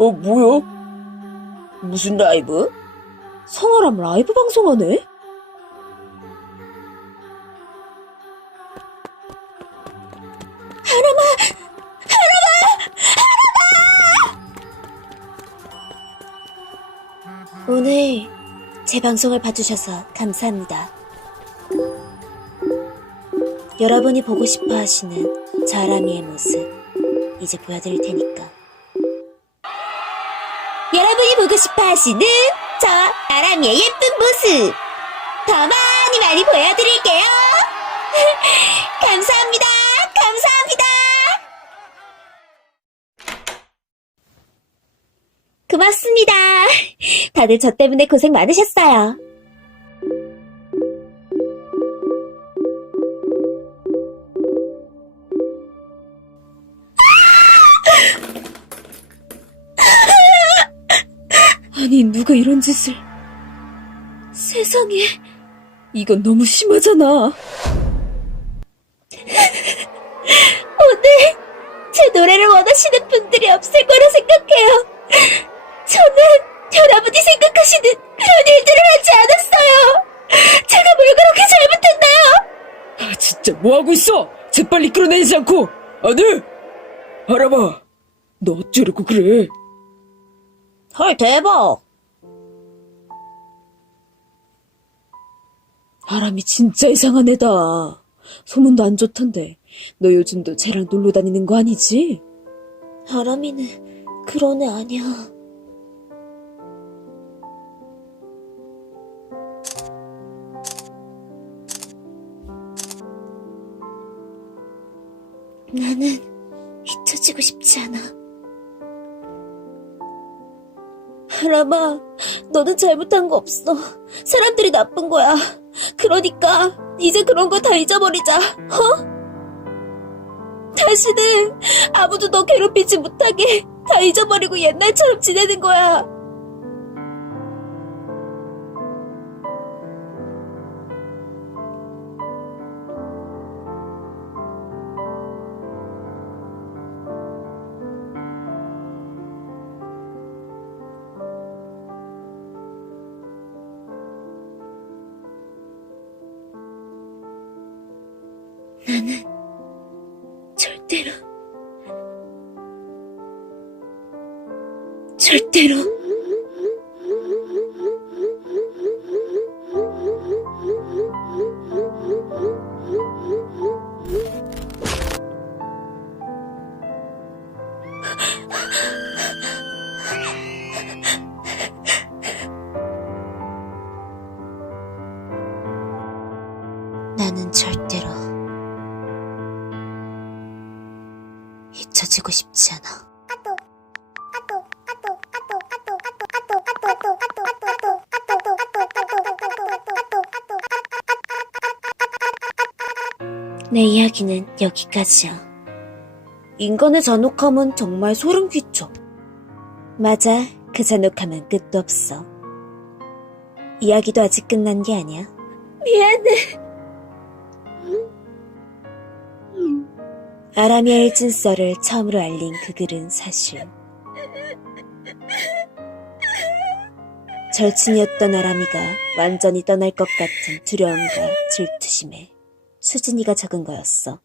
어, 뭐야? 무슨 라이브? 성아람 라이브 방송하네? 오늘 제 방송을 봐주셔서 감사합니다. 여러분이 보고 싶어 하시는 저 아람이의 모습 이제 보여드릴 테니까. 보고 싶어 하시는 저 아람이의 예쁜 모습 더 많이 많이 보여드릴게요. 감사합니다. 감사합니다. 고맙습니다. 다들 저 때문에 고생 많으셨어요. 아니, 누가 이런 짓을. 세상에. 이건 너무 심하잖아. 오늘 제 노래를 원하시는 분들이 없을 거라 생각해요. 저는 여러분이 생각하시는 그런 일들을 하지 않았어요. 제가 뭘 그렇게 잘못했나요? 아, 진짜 뭐하고 있어? 재빨리 끌어내지 않고! 안 해! 알아봐! 너 어쩌려고 그래? 헐, 대박. 아람이 진짜 이상한 애다. 소문도 안 좋던데. 너 요즘도 쟤랑 놀러 다니는 거 아니지? 아람이는 그런 애 아니야. 나는 잊혀지고 싶지 않아. 아람아, 너는 잘못한 거 없어. 사람들이 나쁜 거야. 그러니까 이제 그런 거 다 잊어버리자. 어? 다시는 아무도 너 괴롭히지 못하게 다 잊어버리고 옛날처럼 지내는 거야. 나는 절대로 절대로 나는 절대로 잊혀지고 싶지 않아. 내 이야기는 여기까지야. 인간의 잔혹함은 정말 소름 끼쳐. 맞아, 그 잔혹함은 끝도 없어. 이야기도 아직 끝난 게 아니야. 미안해. 아라미아 일진서를 처음으로 알린 그 글은 사실 절친이었던 아라미가 완전히 떠날 것 같은 두려움과 질투심에 수진이가 적은 거였어.